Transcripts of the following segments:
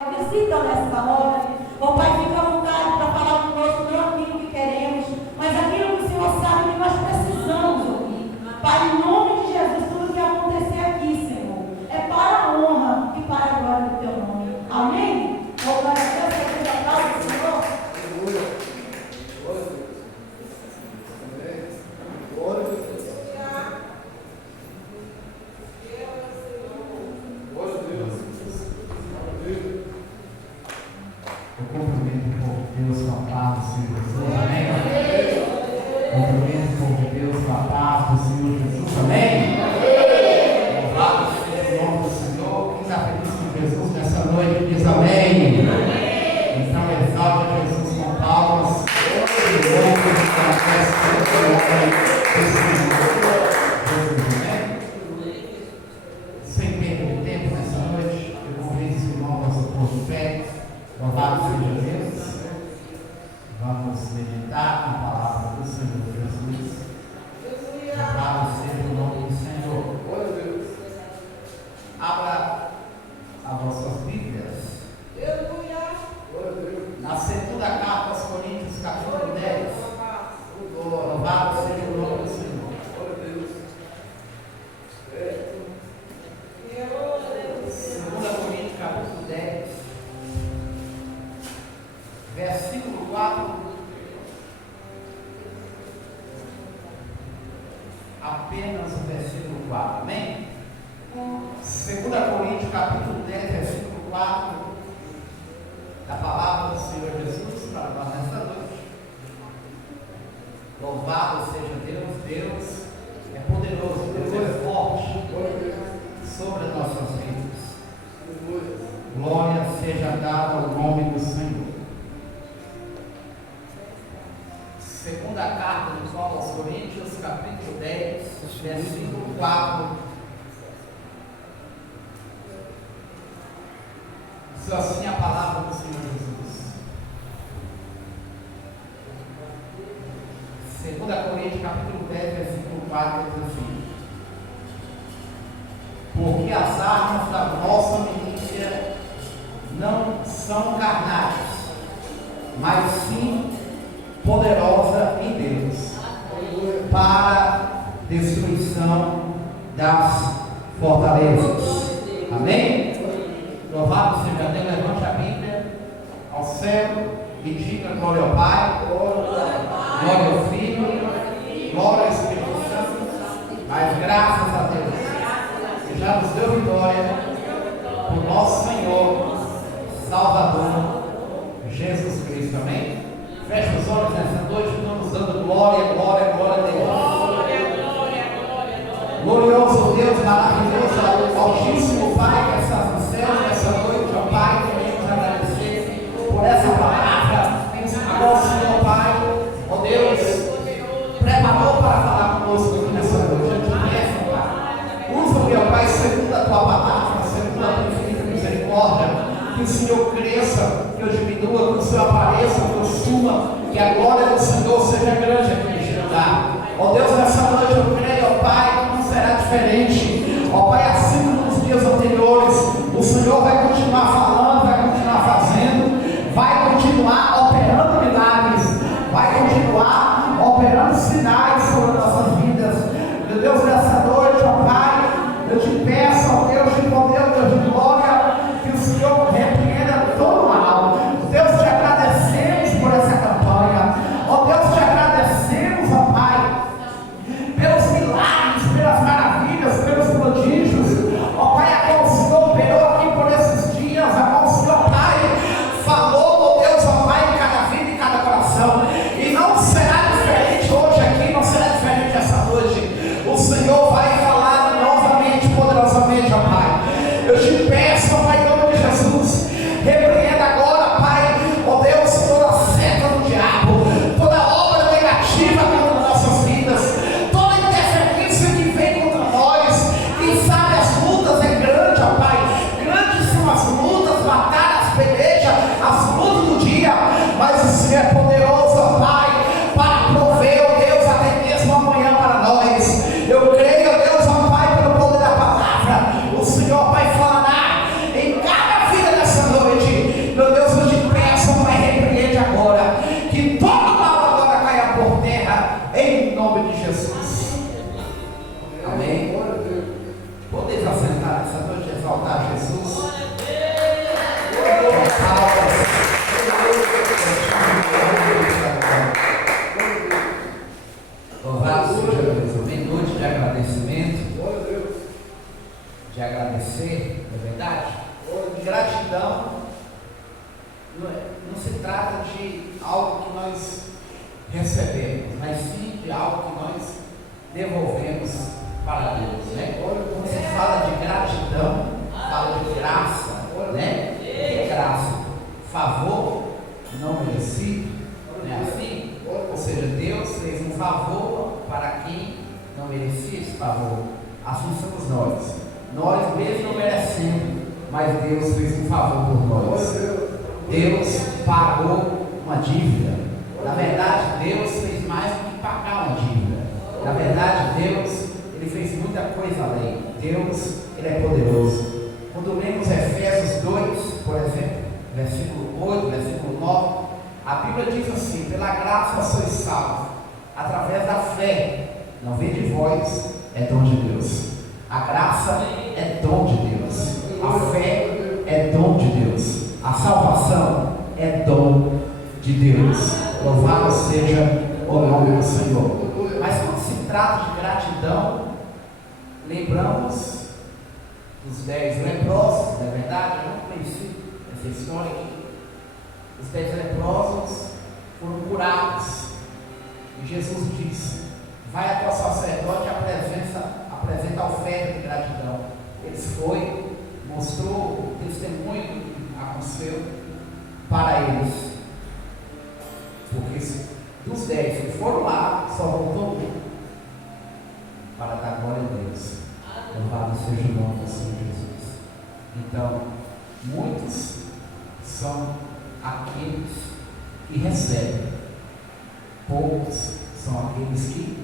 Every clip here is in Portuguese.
Visita nesta hora. Ó Pai, fica à vontade para falar conosco, não aquilo que queremos, mas aquilo que o Senhor sabe que nós precisamos ouvir. Pai, em nome de Jesus, tudo que acontecer aqui, Senhor, é para a honra e para a glória do Teu nome. Amém? Ó glória a Deus, que seja a paz do Senhor. Glória a Deus. Eu cumprimento o povo de Deus com a paz do Senhor Jesus, amém? Cumprimento o povo de Deus com a paz do Senhor Jesus, amém? Louvado seja o nome do Senhor. Quem está feliz com Jesus nessa noite diz amém. Então exalta Jesus com palmas. E louva a festa do Senhor Jesus, amém? Sem perda de tempo nessa noite, eu convido os irmãos a se pôr de pé. Louvado seja Deus. Vamos meditar na palavra do Senhor Jesus. Louvado seja o nome do Senhor. Abra as vossas Bíblias. Na segunda carta aos Coríntios, capítulo 10. Louvado seja o nome do Senhor. Segunda Coríntios, capítulo 10. Versículo 4, apenas o versículo 4, amém? 2 Coríntios, capítulo 10, versículo 4, da palavra do Senhor Jesus para nós nesta noite. Louvado seja Deus, Deus é poderoso, Deus é forte sobre as nossas vidas. Glória seja dada ao nome do Senhor. Segunda carta de Paulo aos Coríntios, capítulo 10, versículo 4. Diz assim a palavra do Senhor Jesus. Segunda Coríntios, capítulo 10, versículo 4, diz assim: porque as armas da nossa milícia não são carnais, mas sim poderosa em Deus para destruição das fortalezas. Amém? Louvado seja Deus. Levante a Bíblia ao céu e diga glória ao Pai, glória ao Filho, glória ao Espírito Santo. Mas graças a Deus que já nos deu vitória por nosso Senhor Salvador Jesus Cristo. Amém? Feche os olhos nessa noite, estamos dando glória, glória, glória a Deus. Glorioso Deus, maravilhoso, Altíssimo Pai que estás no céu, nessa noite, ó Pai, queremos agradecer por essa palavra. Ó Senhor Pai, ó Deus, preparou para falar conosco aqui nessa noite. Eu te peço, Pai, usa-me, ó Pai, segundo a tua palavra, segundo a tua infinita misericórdia, que o Senhor cresça, que eu diminua, que o Senhor apareça, que eu suma, que a glória do Senhor seja grande aqui neste lugar. Ó Deus, nessa noite eu creio, ó Pai, que não será diferente. Ó Pai, assim como nos dias anteriores, o Senhor vai continuar falando, vai continuar fazendo, vai continuar operando milagres, vai continuar operando sinais sobre nossas vidas. Meu Deus, nessa noite, ó Pai, eu te peço, ó Deus de poder, Deus de glória, que o Senhor repreenda todo o mal. Deus, te agradecemos por essa campanha. Ó Deus, te agradecemos, ó Pai, pelos milagres, pelas maravilhas, pelos prodígios. Ó Pai, a qual o Senhor operou aqui por esses dias, a qual o Senhor, Pai, falou, ó Deus, ó Pai, em cada vida e cada coração. E não será diferente hoje aqui, não não se trata de algo que nós recebemos, mas sim de algo que nós devolvemos para Deus, né? Quando se fala de gratidão, fala de graça, né? O que é graça? Favor não merecido, não é assim? Ou seja, Deus fez um favor para quem não merecia esse favor. Assim somos nós. Nós mesmo não merecemos, mas Deus fez um favor por nós. Deus pagou uma dívida. Na verdade, Deus fez mais do que pagar uma dívida. Na verdade, Deus, Ele fez muita coisa além. Deus, Ele é poderoso. Quando lemos Efésios 2, por exemplo, versículo 8, versículo 9, a Bíblia diz assim: pela graça sois salvos, através da fé. Não vem de vós, é dom de Deus. A graça é dom de Deus. A fé é dom de Deus. A salvação é dom de Deus. Louvado seja o nome do Senhor. Mas quando se trata de gratidão, lembramos dos 10 leprosos, não é verdade? Eu não conheci essa história aqui. Os 10 leprosos foram curados. E Jesus disse: vai até o sacerdote e apresenta a oferta de gratidão. Eles foram, mostrou o testemunho do que aconteceu para eles. Porque dos 10 que foram lá, só voltou um para dar glória a Deus. Louvado seja o nome do Senhor Jesus. Então, muitos são aqueles que recebem, poucos são aqueles que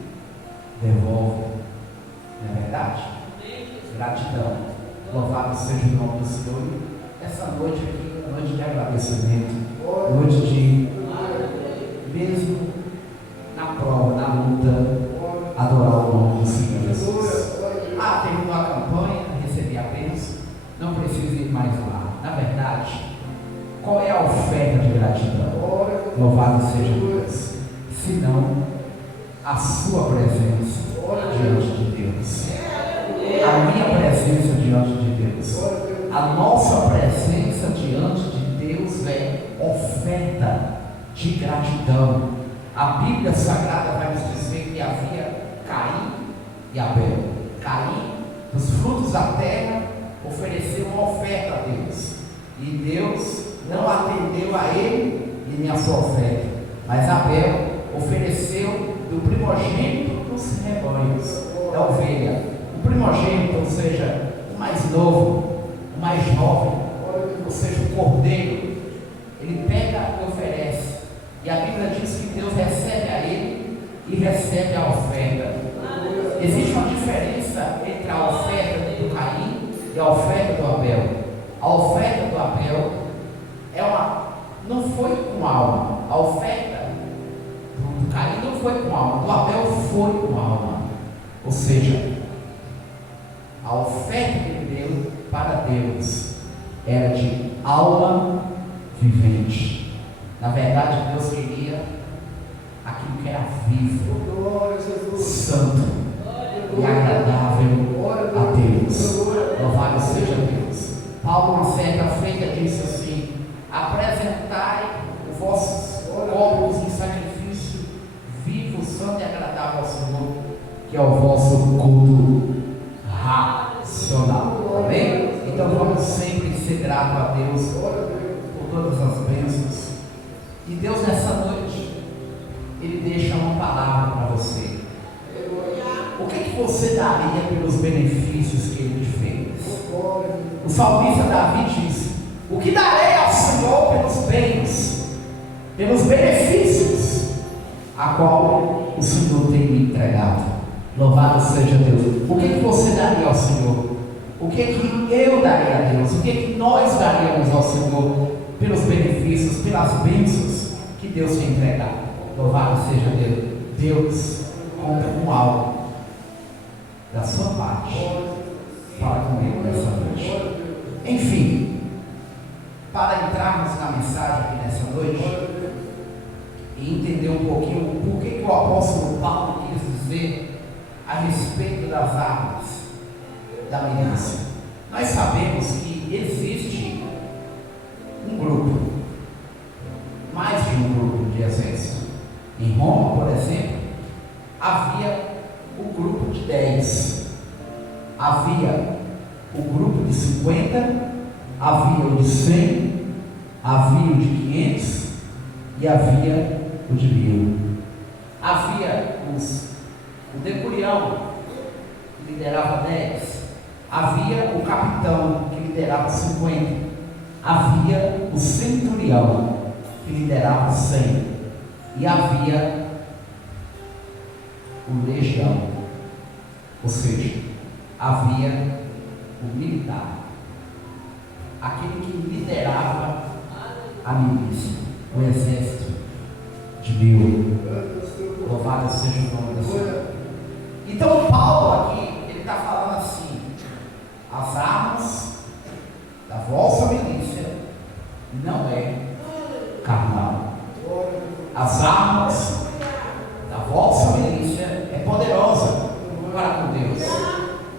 devolvem. Não é verdade? Gratidão. Louvado seja o nome do Senhor. Essa noite aqui é noite de agradecimento, noite de, mesmo na prova, na luta, adorar o nome do Senhor Jesus. Terminou a campanha, recebi a bênção, não preciso ir mais lá. Na verdade, qual é a oferta de gratidão? Louvado seja Deus. Senão a sua presença diante de Deus, a minha presença diante de Deus, a nossa presença diante de Deus é oferta de gratidão. A Bíblia Sagrada vai nos dizer que havia Caim e Abel. Caim, dos frutos da terra, ofereceu uma oferta a Deus, e Deus não atendeu a ele e nem a sua oferta, mas Abel ofereceu do primogênito dos rebanhos, da ovelha, o primogênito, ou seja, o mais novo, o mais jovem, ou seja, o cordeiro. Ele pega e oferece, e a Bíblia diz que Deus recebe a ele e recebe a oferta. Existe uma diferença entre a oferta do Caim e a oferta do Abel. A oferta do Abel não foi com alma. A oferta do Caim não foi com alma, do Abel foi com alma. Ou seja, a oferta que ele deu para Deus era de alma vivente. Na verdade, Deus queria aquilo que era vivo, santo e agradável a Deus. Louvado seja Deus. Paulo, uma certa feita, disse assim: apresentai os vossos corpos em sacrifício vivo, santo e agradável ao Senhor, que é o vosso culto racional. Amém? Então vamos sempre ser gratos a Deus por todas as bênçãos. E Deus, nessa noite, Ele deixa uma palavra para você. O que você daria pelos benefícios que Ele te fez? O salmista Davi disse: o que darei ao Senhor pelos bens, pelos benefícios a qual o Senhor tem me entregado? Louvado seja Deus. O que você daria ao Senhor? O que eu daria a Deus? O que nós daríamos ao Senhor pelos benefícios, pelas bênçãos que Deus tem entregado? Louvado seja Deus. Deus conta com algo da sua parte para comigo nessa noite. Enfim, para entrarmos na mensagem aqui nessa noite e entender um pouquinho por que o apóstolo Paulo quis dizer a respeito das árvores da milícia. Nós sabemos que existe um grupo exemplo, havia o grupo de 10, havia o grupo de 50, havia o de 100, havia o de 500 e havia o de 1000. Havia o decurião, que liderava 10, havia o capitão, que liderava 50, havia o centurião, que liderava 100, e havia o legião, ou seja, havia o militar, aquele que liderava a milícia, o exército de 1000. Louvado seja o nome do Senhor. Então Paulo aqui, ele está falando assim: as armas da vossa milícia não é carnal. As armas da vossa milícia é poderosa para com Deus.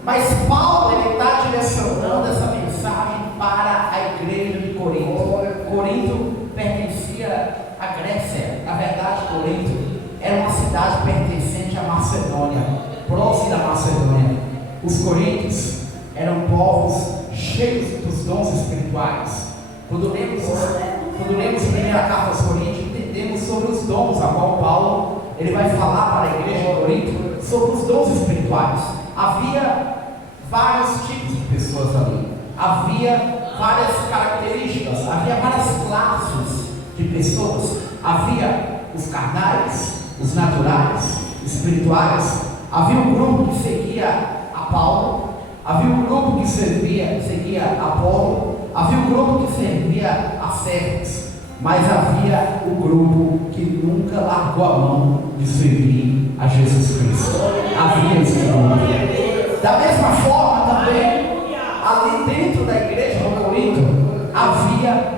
Mas Paulo, ele está direcionando essa mensagem para a igreja de Corinto. Corinto pertencia à Grécia. Na verdade, Corinto era uma cidade pertencente à Macedônia, próxima da Macedônia. Os coríntios eram povos cheios dos dons espirituais. Quando lemos a primeira carta aos Coríntios, entendemos sobre os dons, a qual Paulo ele vai falar para a igreja de Corinto sobre os dons espirituais. Havia vários tipos de pessoas ali, havia várias características, havia várias classes de pessoas. Havia os carnais, os naturais, espirituais. Havia um grupo que seguia a Paulo, havia um grupo que seguia a Apolo, havia um grupo que servia a Cefas, mas havia o grupo que nunca largou a mão de servir a Jesus Cristo. Havia esse grupo. Da mesma forma também, ali dentro da igreja de Corinto, havia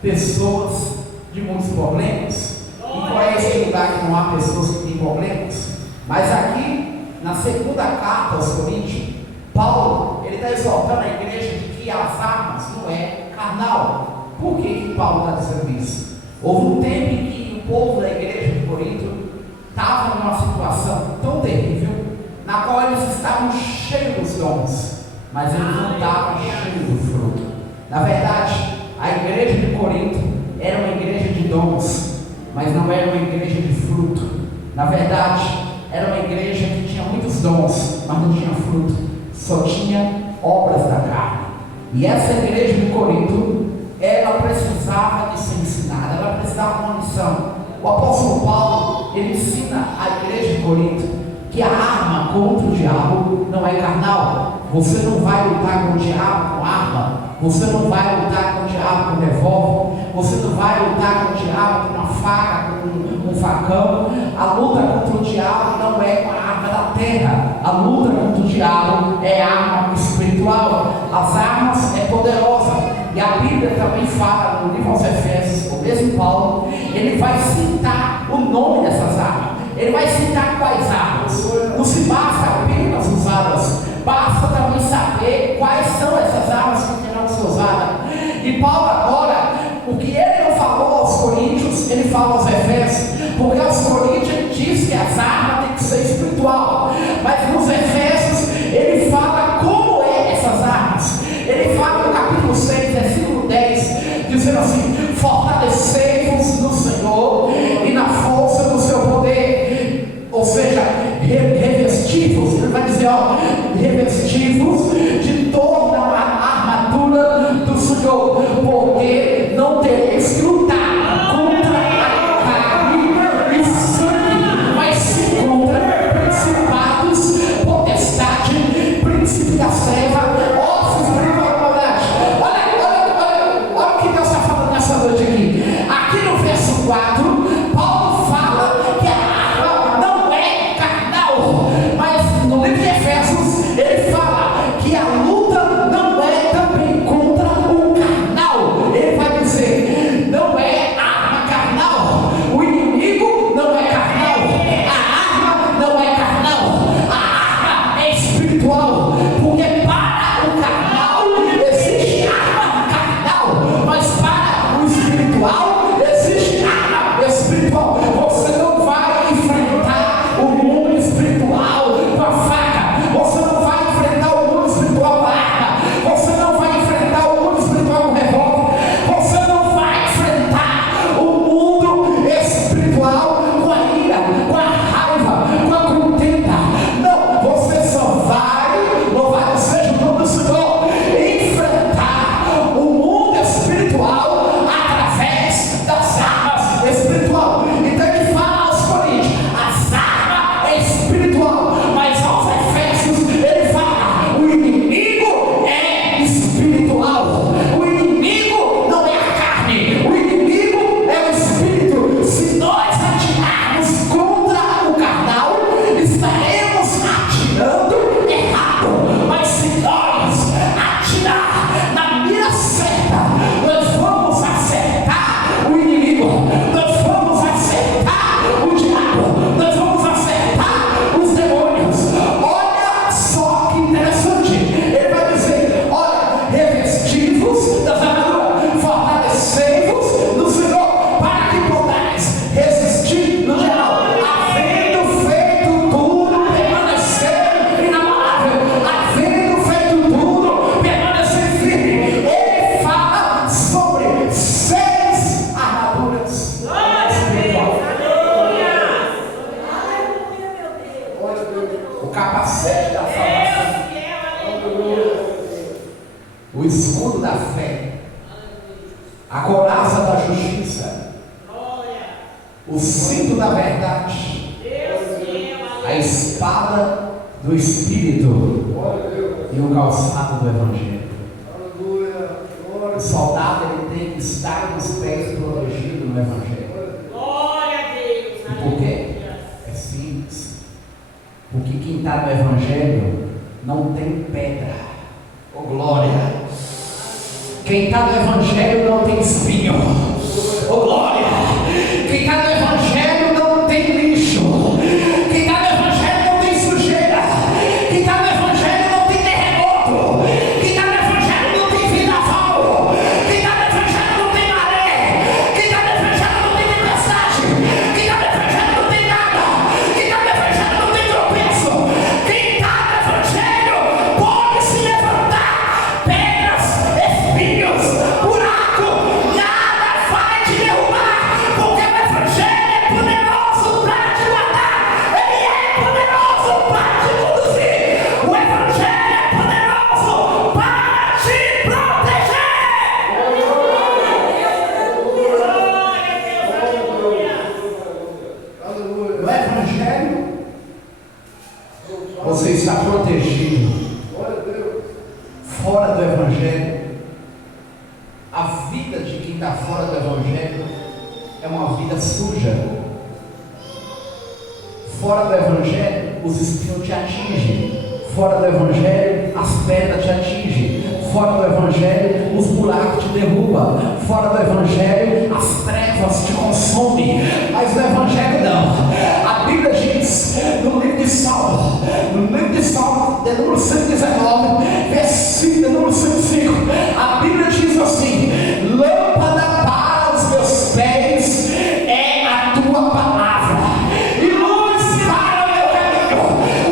pessoas de muitos problemas. E qual é esse lugar que não há pessoas que têm problemas? Mas aqui, na segunda carta aos Coríntios, Paulo, ele está exaltando a igreja de que as armas não é carnal. Por que Paulo está dizendo isso? Houve um tempo em que o povo da igreja de Corinto estava numa situação tão terrível, na qual eles estavam cheios dos dons, mas eles não estavam cheios do fruto. Na verdade, a igreja de Corinto era uma igreja de dons, mas não era uma igreja de fruto. Na verdade, era uma igreja que tinha muitos dons, mas não tinha fruto, só tinha obras da carne. E essa igreja de Corinto, ela precisava de ser ensinada, ela precisava de uma missão. O apóstolo Paulo, ele ensina a igreja de Corinto que a arma contra o diabo não é carnal. Você não vai lutar com o diabo com arma, você não vai lutar com o diabo com revólver, você não vai lutar com o diabo com uma faca, com um facão. A luta contra o diabo não é com a arma da terra, a luta contra o diabo é arma espiritual. As armas é poderosa. E a Bíblia também fala no livro aos Efésios, o mesmo Paulo, ele vai citar o nome dessas armas, ele vai citar quais armas. Não se basta apenas usá-las, basta também saber quais são essas armas que terão que ser usadas. E Paulo agora, o que ele não falou aos Coríntios, ele fala aos Efésios, porque aos Coríntios ele diz que as armas têm que ser espiritual, mas nos Efésios ele fala como é essas armas. Ele fala no capítulo 6, versículo 10, dizendo assim: fortalecei-vos no Senhor e na força do seu poder. Ou seja, revestivos, ele vai dizer, revestivos de toda a armadura do Senhor, porque não tereis que lutar contra a carne e sangue, mas sim contra principados, potestade, príncipe da treva, ossos da imoralidade. Olha o que Deus está falando nessa noite aqui. Aqui no verso 4, Paulo a coraça da justiça, o cinto da verdade, a espada do Espírito e o calçado do Evangelho. O soldado ele tem que estar com os pés protegidos no Evangelho. E por quê? É simples. Porque quem está no Evangelho não tem pedra. Oh glória! Quem está no Evangelho não tem espinho. Oh glória! Quem está no Evangelho não tem lixo. Quem está no Evangelho não tem sujeira. Quem está no Evangelho não tem terremoto. Quem está no Evangelho não tem vendaval. Quem está no Evangelho não tem maré. Quem está no Evangelho não tem tempestade. Quem está no Evangelho não tem nada. Quem está no Evangelho não tem tropeço. Quem está no Evangelho pode se levantar. Pedras, espinhos, buraco, nada vai te derrubar. Porque o Evangelho é poderoso para te guardar. Ele é poderoso para te conduzir. O Evangelho é poderoso para te proteger. No Evangelho, você está protegido. Fora do Evangelho, a vida de quem está fora do Evangelho é uma vida suja. Fora do Evangelho, os espinhos te atingem. Fora do Evangelho, as pedras te atingem. Fora do Evangelho, os buracos te derrubam. Fora do Evangelho, as trevas te consomem. Mas no Evangelho não. A Bíblia diz no livro de Salmo, de número 119, versículo número 105, a Bíblia diz assim: lâmpada para os meus pés é a tua palavra e luz para o meu caminho.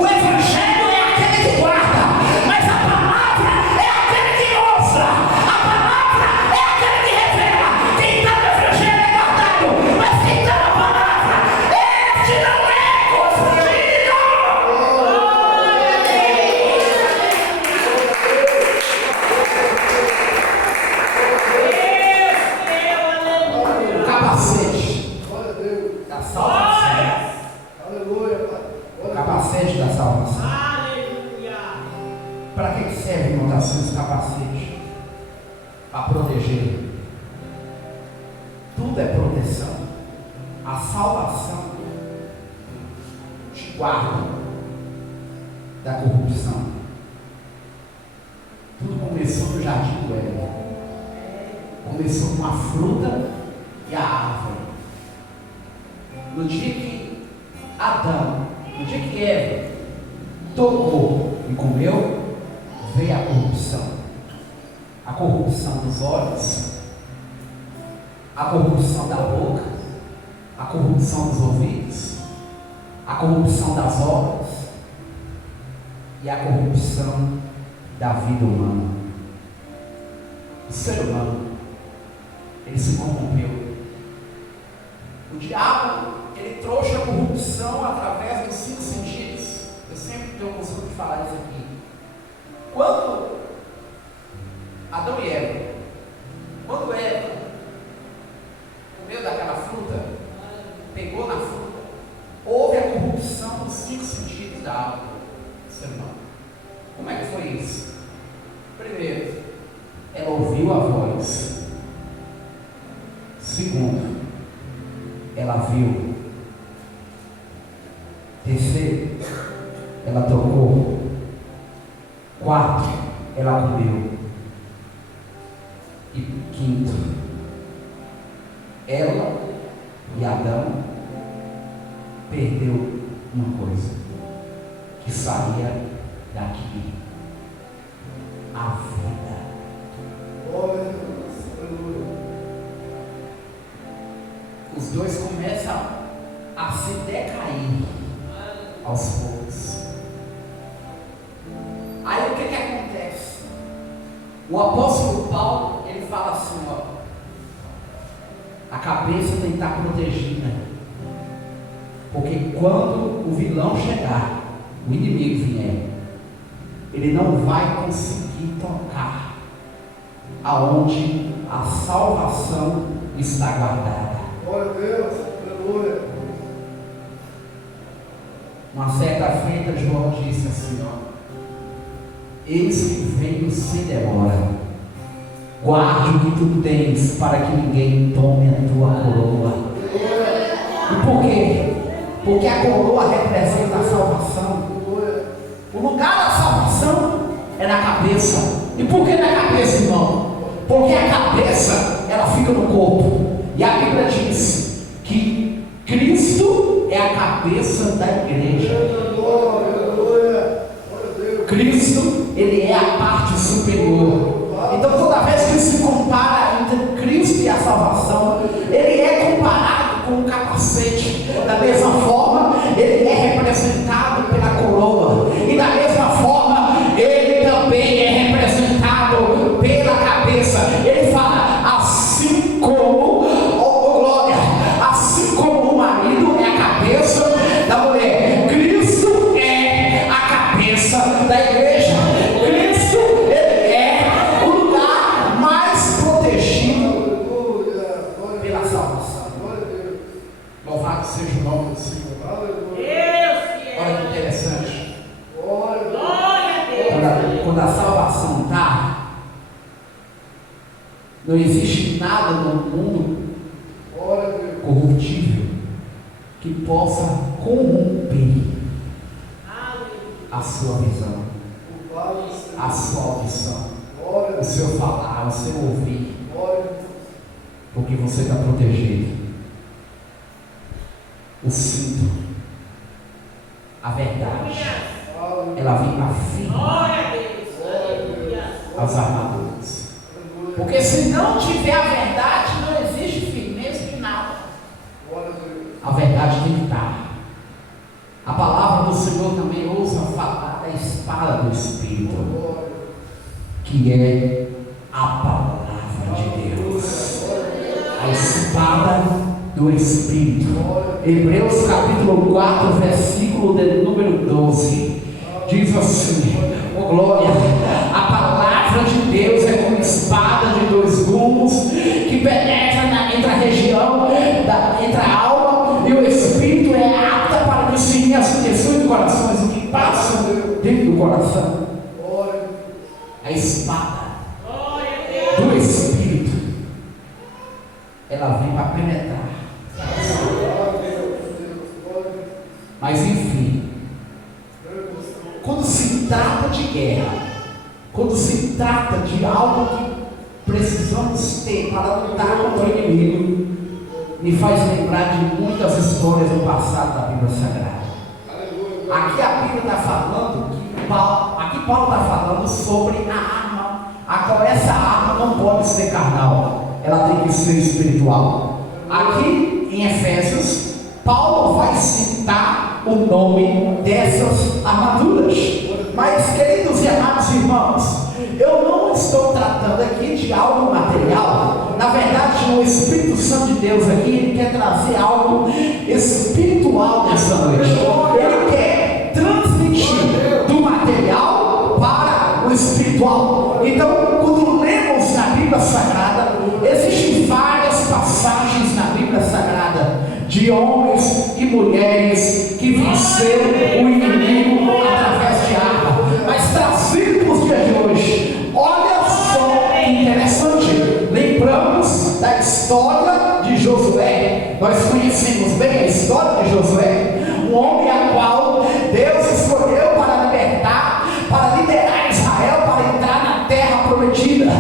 O Evangelho é aquele que guarda, mas a palavra é aquele que mostra. A palavra é aquele que revela. Quem está no Evangelho é guardado, mas quem está na palavra, este não é confundido. O capacete da salvação. O capacete da salvação. Para que serve, irmão, tá sendo esse capacete? Para proteger. Tudo é proteção. A salvação te guarda da corrupção. Tudo começou no jardim do Éden. Começou com a fruta e a árvore. No dia que Adão, no dia que Eva tocou e comeu, veio a corrupção. A corrupção dos olhos, a corrupção da boca, a corrupção dos ouvidos, a corrupção das obras e a corrupção da vida humana. O ser humano, ele se corrompeu. O diabo, ele trouxe a corrupção através dos 5 sentidos. Eu sempre tenho o costume de falar isso aqui. Quando Adão e Eva, quando Eva comeu daquela fruta, pegou na fruta, houve a corrupção dos 5 sentidos da alma do ser humano. Como é que foi isso? Primeiro, ela ouviu a voz. Segundo, ela viu. Terceiro, ela tocou. 4, ela comeu. E quinto, ela e Adão perdeu uma coisa que saía daqui: a vida. Os dois começam a se decair aos poucos. Aí o que acontece? O apóstolo Paulo, ele fala assim, ó: a cabeça tem que estar protegida, porque quando o vilão chegar, o inimigo vier, ele não vai conseguir tocar aonde a salvação está guardada. Glória a Deus, aleluia. Uma certa feita, João disse assim: eis que venho sem demora. Guarde o que tu tens, para que ninguém tome a tua coroa. E por quê? Porque a coroa representa a salvação. O lugar da salvação é na cabeça. E por que na cabeça, irmão? Porque a cabeça, ela fica no corpo. E a Bíblia diz que Cristo é a cabeça da igreja. Cristo, ele é a parte superior. Então toda vez que se compara entre Cristo e a salvação, ele é comparado com um capacete. Da mesma forma, ele é representado pela coroa. E da mesma forma, ele também é representado pela cabeça. Ele fala, assim como, glória, assim como o marido é a cabeça da mulher, Cristo é a cabeça da igreja. Cristo, ele é o lugar mais protegido pela salvação. Louvado seja o nome do Senhor. Olha que interessante. Quando a salvação está, não existe nada no mundo corruptível que possa corromper a sua visão, a sua audição, o seu falar, o seu ouvir, porque você está protegido. O cinto, a verdade, ela vem para firmar as armaduras. Porque se não tiver a verdade, não existe firmeza de nada. A verdade tem que estar. A palavra do Senhor também ousa falar da espada do Espírito, que é a palavra de Deus. A espada do Espírito. Hebreus capítulo 4, versículo de número 12, diz assim: oh glória, a palavra de Deus é como espada de dois gumes, que penetra entre a região, entre a alma e o Espírito, é apta para discernir as intenções do coração, o que passa dentro do coração. A espada do Espírito, ela vem para penetrar. Mas enfim, quando se trata de guerra, quando se trata de algo que precisamos ter para lutar contra o inimigo, me faz lembrar de muitas histórias do passado da Bíblia Sagrada. Aqui a Bíblia está falando que Paulo está falando sobre a arma, a qual essa arma não pode ser carnal, ela tem que ser espiritual. Aqui em Efésios, Paulo vai citar o nome dessas armaduras. Mas, queridos e amados irmãos, eu não estou tratando aqui de algo material. Na verdade, o Espírito Santo de Deus aqui, ele quer trazer algo espiritual nessa noite. Ele quer transmitir do material para o espiritual. Então, quando lemos na Bíblia Sagrada, existem várias passagens na Bíblia Sagrada de homens e mulheres que venceram o inimigo através de arma. Mas trazido para os dias de hoje, olha só que interessante. Lembramos da história de Josué. Nós conhecemos bem a história de Josué, um homem a qual Deus escolheu para libertar, para liderar Israel, para entrar na terra prometida.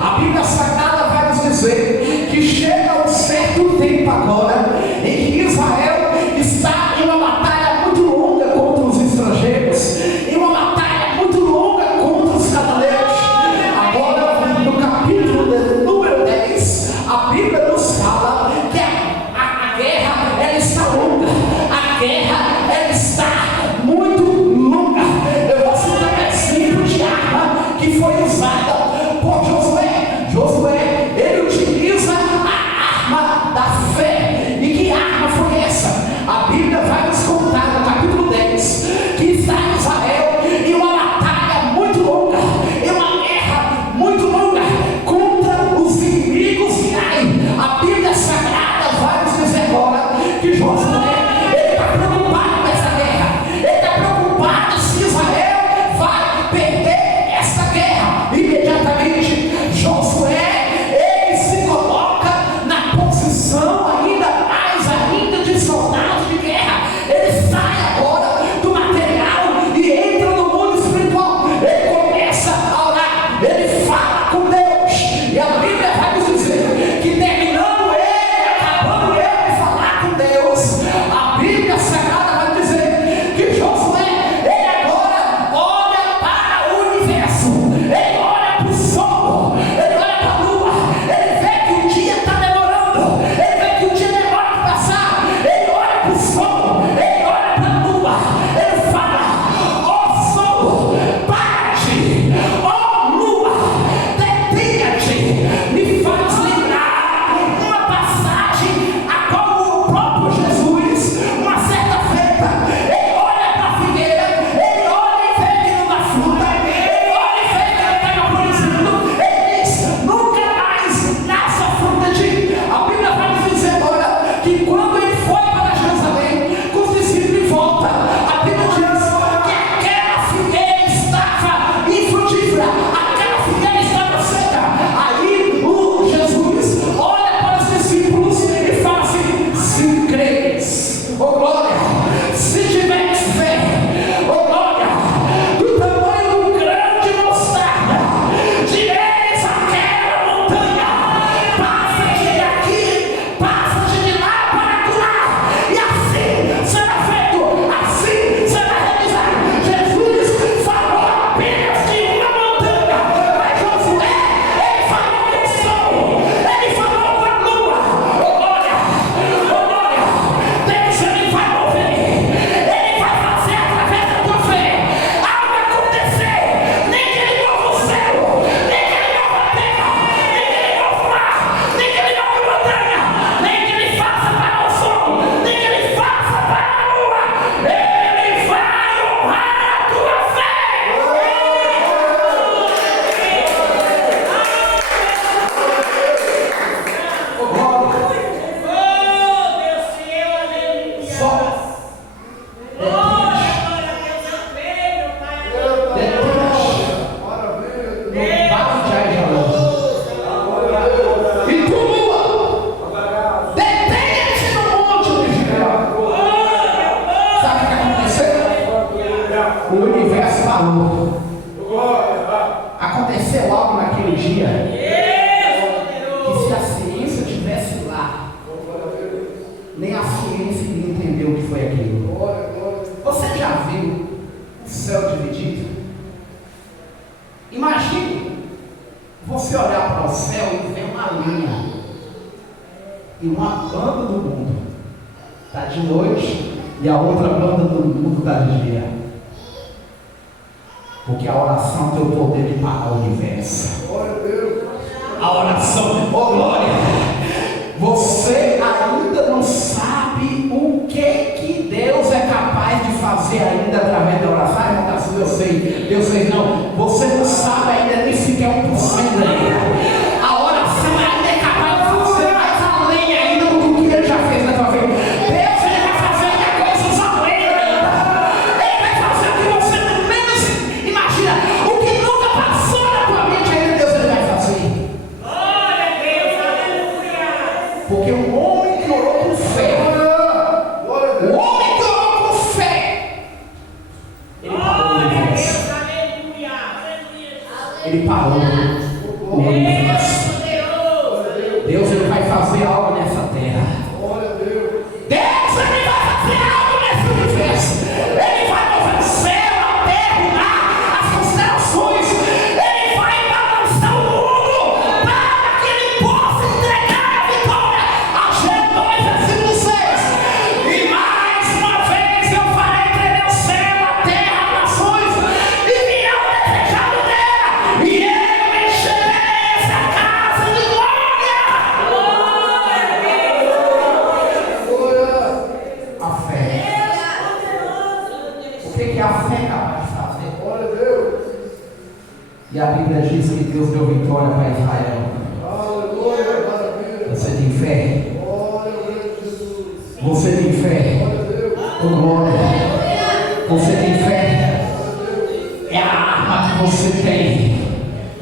A Bíblia Sagrada vai nos dizer que chega um certo tempo agora em que Israel está em uma batalha muito longa contra os estrangeiros, em uma batalha muito longa contra os cananeus. Agora, no capítulo número 10, a Bíblia nos fala que a guerra, ela está longa, a guerra, ela está muito longa. Eu vou citar um exemplo de arma que foi usada por Josué. Josué, ele utiliza a arma da fé. E que arma foi essa? A Bíblia vai nos contar no capítulo 10 que está Israel em uma batalha muito longa, em uma guerra muito longa contra os inimigos parou. Aconteceu algo naquele dia que se a ciência estivesse lá, nem a ciência iria entender o que foi aquilo. Você já viu o céu dividido? Imagine você olhar para o céu e ver uma linha e uma banda do mundo está de noite e a outra banda do mundo está de dia. Porque a oração tem o poder de parar o universo. A oração, oh glória! Você ainda não sabe o que Deus é capaz de fazer ainda através da oração. Irmão Tarcísio, eu sei não. Você não sabe ainda nem sequer 1% ainda. A oração ainda é capaz de fazer mais além ainda do que Ele já fez na tua vida. Deus, Ele vai fazer ainda coisas além ainda. Ele vai fazer o que você menos imagina. O que nunca passou na tua mente ainda, Deus, Ele vai fazer. Glória a Deus, aleluia. Porque o homem que orou com fé, o homem que orou com fé, ele parou o universo. Ele parou o universo. Deus, Ele vai fazer algo nessa terra. Deus, Ele vai fazer algo nesse universo. Ele vai mover o céu, a terra, o mar, as constelações. Ele vai balançar o mundo para que Ele possa entregar a vitória a G2, versículo 6. E mais uma vez eu farei tremer o céu, a terra, as nações, e virá o desejado dela, e eu encherei essa casa de glória. A fé. O que a fé é capaz de fazer? E a Bíblia diz que Deus deu vitória para Israel. Você tem fé? Você tem fé? Oh, glória. Você tem fé? É a arma que você tem.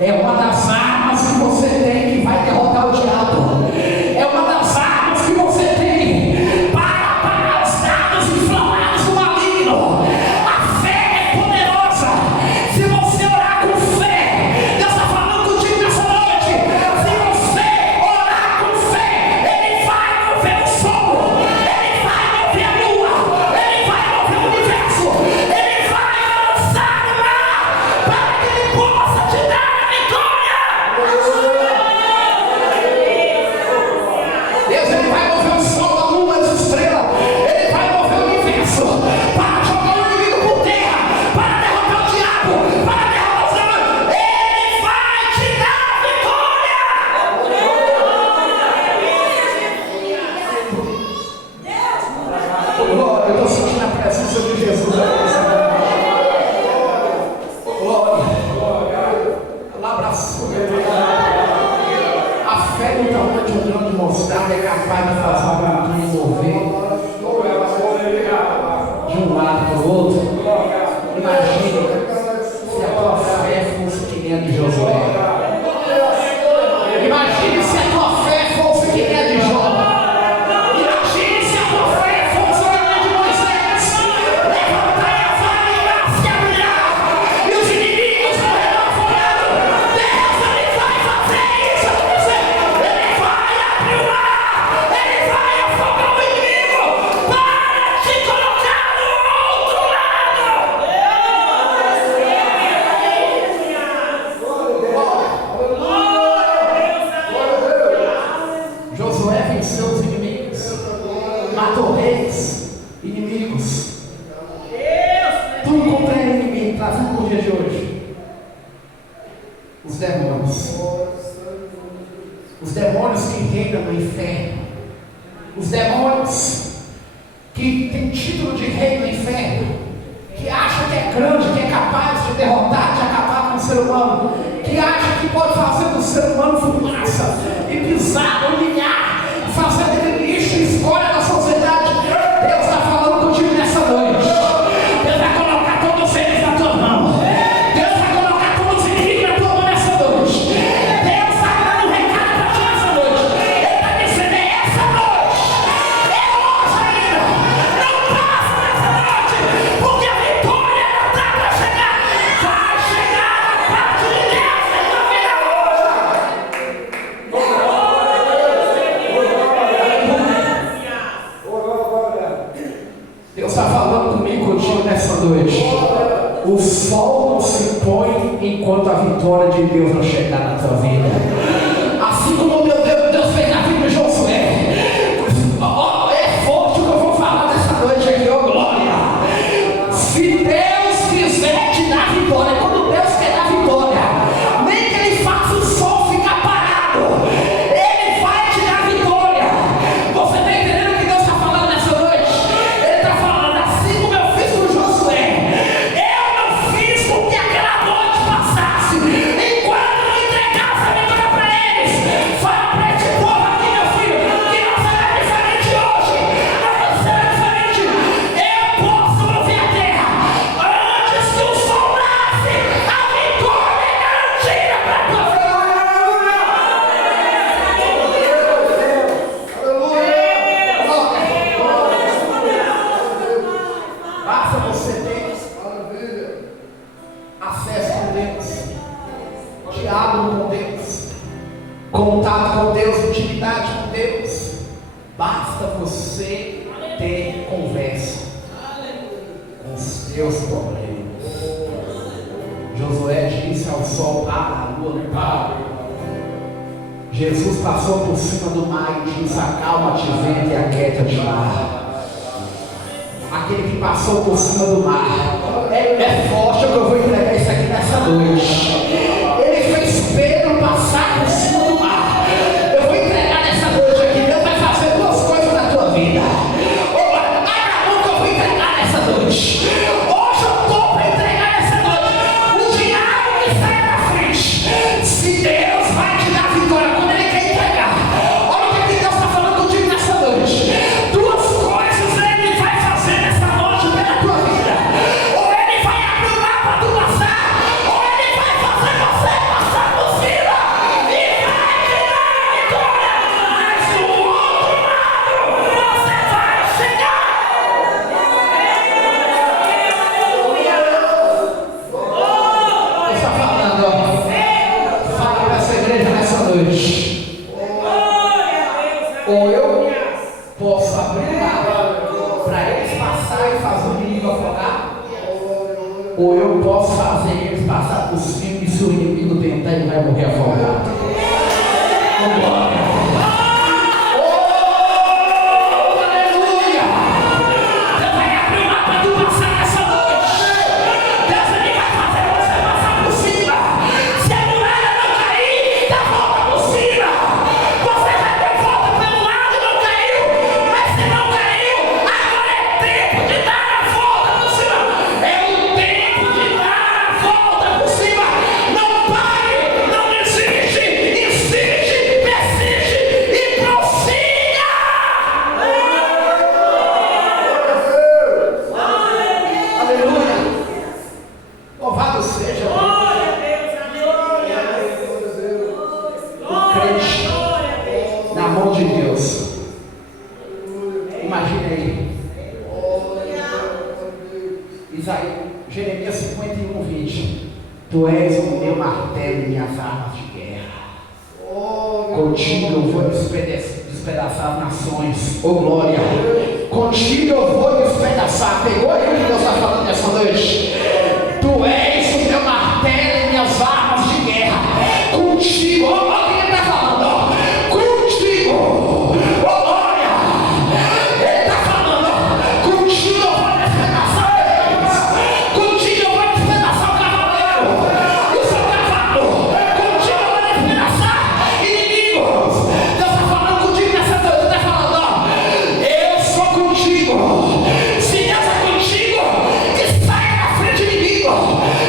É uma das armas que você tem que vai derrotar o diabo. É uma das armas que você tem para apagar os dados inflamados do maligno. A fé é poderosa. Se você orar com fé, Deus está falando contigo nessa noite. Se você orar com fé, Ele vai mover o sol, Ele vai mover a lua, Ele vai mover o universo, Ele vai lançar no mar para que Ele possa te dar a vitória. Deus, Ele vai mover o sol, a lua, as estrelas, Ele vai mover o universo para jogar o inimigo por terra, para derrotar o diabo, para derrotar os demônios. Ele vai te dar a vitória. Glória, eu estou sentindo a presença de Jesus aqui. Glória. Lá abraçou. A fé do tamanho de um grão de mostarda é capaz de fazer a montanha mover de um lado para o outro. Imagine se a tua fé fosse que nem a de Josué. Imagine se a tua fé fosse que nem a de Jó. Imagine se a tua fé fosse que nem a de Moisés. Levantai a vara e lá-se abrirá, e os inimigos morrerão afogados. Deus, Ele vai fazer isso com você. Ele vai abrir o mar, Ele vai afogar o inimigo para te colocar no outro lado. Josué venceu os inimigos, matou reis, inimigos. Tu encontrei inimigo, trazendo para o dia de hoje. Os demônios. Os demônios que reinam no inferno. Os demônios que têm título de rei no inferno. Que acha que é grande, que é capaz de derrotar, de acabar com o ser humano. Que acha que pode fazer do ser humano fumaça e pisar, humilhar, fazer dele lixo e escolha da sociedade. Deus está falando contigo nessa noite. Deus vai colocar todos eles na tua mão. Deus vai colocar todos os inimigos na tua mão nessa noite. Deus está dando um recado para ti nessa noite. Ele está dizendo: é essa noite. É hoje ainda. Não passa nessa noite, porque a vitória não está para chegar. enquanto a vitória de Deus não chegar na tua vida. Assim como Deus fez na vida de Josué. É forte o que eu vou falar nessa noite aqui, ó glória. Se Deus quiser te dar vitória, quando Deus quer dar vitória, nem que Ele faça o sol ficar parado, Ele vai te dar vitória. Você está entendendo o que Deus está falando nessa noite? Ele está falando assim como eu fiz com Josué. Eu não fiz com que aquela noite passasse enquanto não entregasse a vitória para eles. Fala para esse povo aqui, meu filho, que não será diferente hoje. Não será diferente. Eu posso mover a terra antes que o sol nasce. A vitória é garantida para a tua vida. Basta você ter acesso com Deus, diálogo com Deus, contato com Deus, intimidade com Deus. Basta você ter conversa com os teus problemas. Josué disse ao sol: para, a lua não para. Jesus passou por cima do mar e disse: acalma-te, vento, e aquieta-te mar. Aquele que passou por cima do mar. É forte o que eu vou entregar isso aqui nessa noite. Ele fez Pedro passar por cima do mar. Eu vou entregar nessa noite aqui. Deus vai fazer duas coisas na tua vida. Abra a mão que eu vou entregar nessa noite. Hoje eu estou para entregar nessa noite. O diabo que sai na frente. Se Deus vai te dar vitória quando Ele quer entregar. Olha o que Deus está falando contigo nessa noite. Duas coisas Ele vai fazer nessa noite pela tua vida. Ou Ele vai abrir o mar para tu passar, ou Ele vai fazer você passar por cima e vai te dar a vitória. Mas do outro lado você vai chegar. Deus está falando, ó. Fala para essa igreja nessa noite. Ou eu posso abrir o mar para eles passar e fazer o inimigo afogar, ou eu posso fazer eles passar por cima e se o inimigo tentar, ele vai morrer afogado. Glória. Oh, aleluia. Deus vai abrir o mar para tu passar nessa noite. Deus ele vai fazer você passar por cima. Se a muralha não cair, dá volta por cima. Você já deu volta pelo lado e não caiu. Mas se não caiu, agora é tempo de dar a volta por cima. É o tempo de dar a volta por cima. Não pare, não desiste, insiste, persiste e prossiga. Aleluia. Louvado seja o crente na mão de Deus. Imagine aí. Isaías, Jeremias 51, 20. Tu és o meu martelo e minhas armas de guerra. Contigo eu vou despedaçar as nações. Oh glória. Contigo eu vou despedaçar. Pegou aí o que Deus está falando nessa noite? Tu és o meu martelo e minhas armas de guerra. Contigo, olha o que ele está falando, ó. Contigo, oh glória. Ele está falando, ó. Contigo eu vou despedaçar eles. Contigo eu vou despedaçar o cavaleiro e o seu cavalo. Contigo eu vou despedaçar inimigos. Deus está falando contigo nessa noite. Ele está falando, ó. Eu sou contigo. Se Deus é contigo, que saia na frente do inimigo.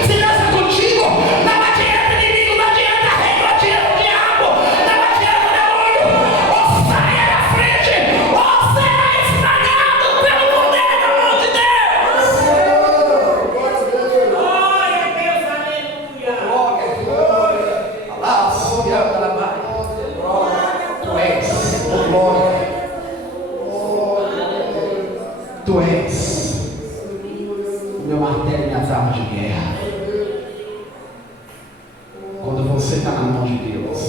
Se Deus é contigo, não adianta inimigo, não adianta rei, não adianta diabo, não adianta demônio. Ou saia na frente, ou será esmagado pelo poder da mão de Deus. Glória a Deus, aleluia. Alá, Sofia, Alá, tu és, oh glória. Tu és o meu martelo e minhas armas de guerra. Quando você está na mão de Deus,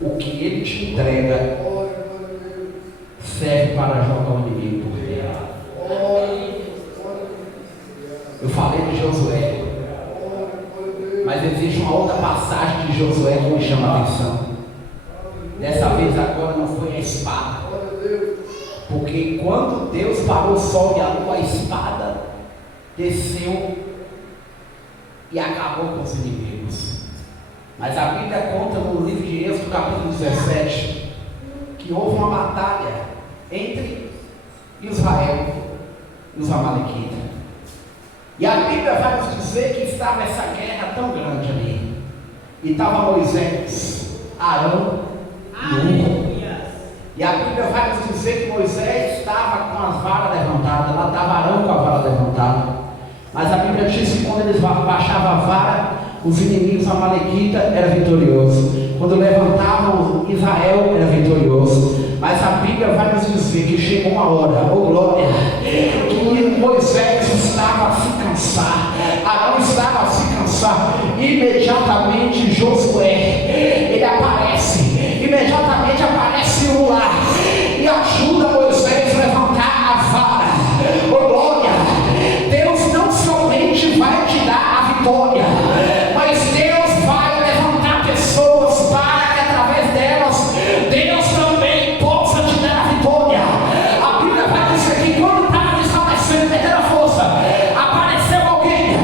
o que Ele te entrega serve para jogar o inimigo por terra. Eu falei de Josué. uma outra passagem de Josué que me chama a atenção. Dessa vez agora não foi a espada. Porque quando Deus parou o sol e a lua, a espada desceu e acabou com os inimigos. Mas a Bíblia conta no livro de Êxodo, capítulo 17, que houve uma batalha entre Israel e os amalequitas. E a Bíblia vai nos dizer que estava essa guerra tão grande ali. E estava Moisés, Arão e Hur. E a Bíblia vai nos dizer que Moisés estava com as varas levantadas. Lá estava Arão com a vara levantada. Mas a Bíblia diz que quando eles baixavam a vara, os inimigos amalequitas eram vitoriosos. Quando levantavam Israel, era vitorioso. Mas a Bíblia vai nos dizer que chegou uma hora, oh glória, que Moisés estava a se cansar, Arão estava a se cansar. Imediatamente Josué, ele aparece, imediatamente aparece um lá e ajuda Moisés a levantar a vara. Oh glória, Deus não somente vai te dar a vitória, mas Deus vai levantar pessoas para que através delas Deus também possa te dar a vitória. A Bíblia vai dizer que quando estava desfalecendo, perdendo a força, apareceu alguém.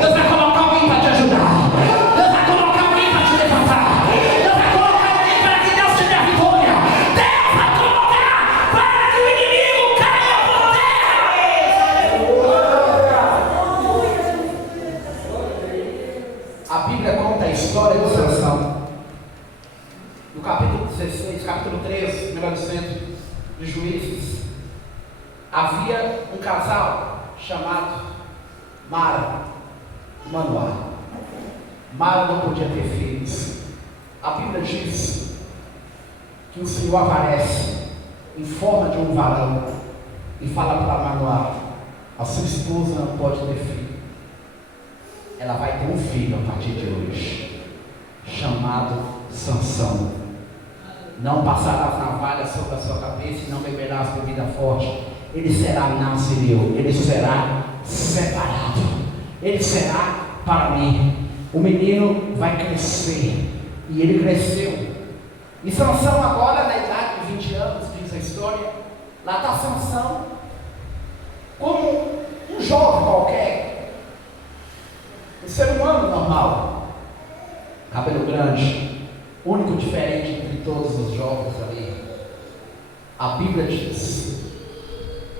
Deus vai colocar alguém para te ajudar. Deus vai colocar alguém para te levantar. Deus vai colocar alguém para que Deus te dê a vitória. Deus vai colocar para que o inimigo caia por terra. A Bíblia conta a história de Sansão. No capítulo 16, capítulo 13, melhor dizendo, de Juízes, havia um casal chamado Mara e Manoá. Mara não podia ter filhos. A Bíblia diz que o Senhor aparece em forma de um varão e fala para Manoá: a sua esposa não pode ter filho. Ela vai ter um filho a partir de hoje, chamado Sansão. Não passarás navalha sobre a sua cabeça e não beberás bebida forte. Ele será nazireu, ele será separado, ele será para mim. O menino vai crescer, e ele cresceu. E Sansão agora, na idade de 20 anos, diz a história, lá está Sansão, como um jovem qualquer, um ser humano normal, cabelo grande, único diferente entre todos os jovens ali. A Bíblia diz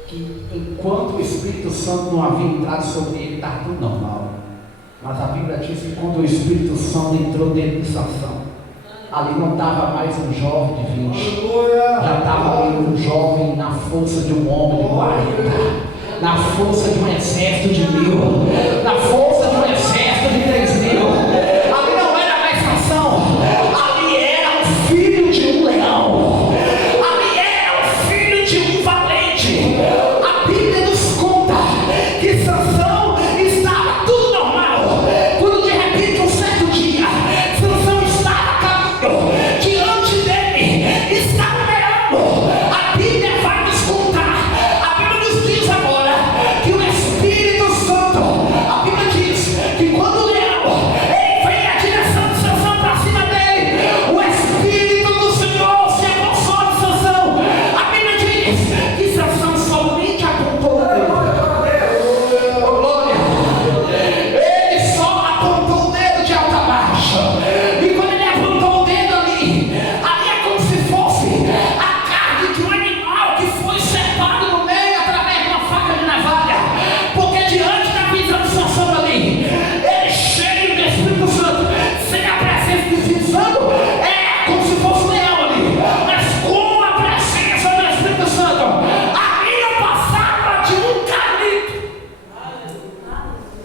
que enquanto o Espírito Santo não havia entrado sobre ele, estava tudo normal. Mas a Bíblia diz que quando o Espírito Santo entrou dentro de Sansão, ali não estava mais um jovem de 20, já estava ali um jovem na força de um homem de 40, na força de um exército de 1000, na força de um exército de 3000. Ali não era mais Sansão, ali era o filho de um leão, ali era o filho de um valente. A Bíblia nos conta que Sansão estava tudo normal, quando de repente um certo dia Sansão estava caminhando, diante dele estava um leão. A Bíblia vai nos contar, a Bíblia nos diz agora que o Espírito Santo, a Bíblia diz que quando o leão ele vem na direção de Sansão para cima dele, o Espírito do Senhor se apossou de Sansão. A Bíblia diz que Sansão somente apontou o dedo. Oh, glória! Ele só apontou o dedo de alta a baixo. E quando ele apontou o dedo ali é como se fosse a carne de um animal que foi separado no meio através de uma faca de navalha. Porque diante da visão de Sansão ali, ele cheio do Espírito Santo, sem a presença do Espírito Santo, é como se fosse um leão ali. Mas com a presença do Espírito Santo, ali eu passava de um cabrito.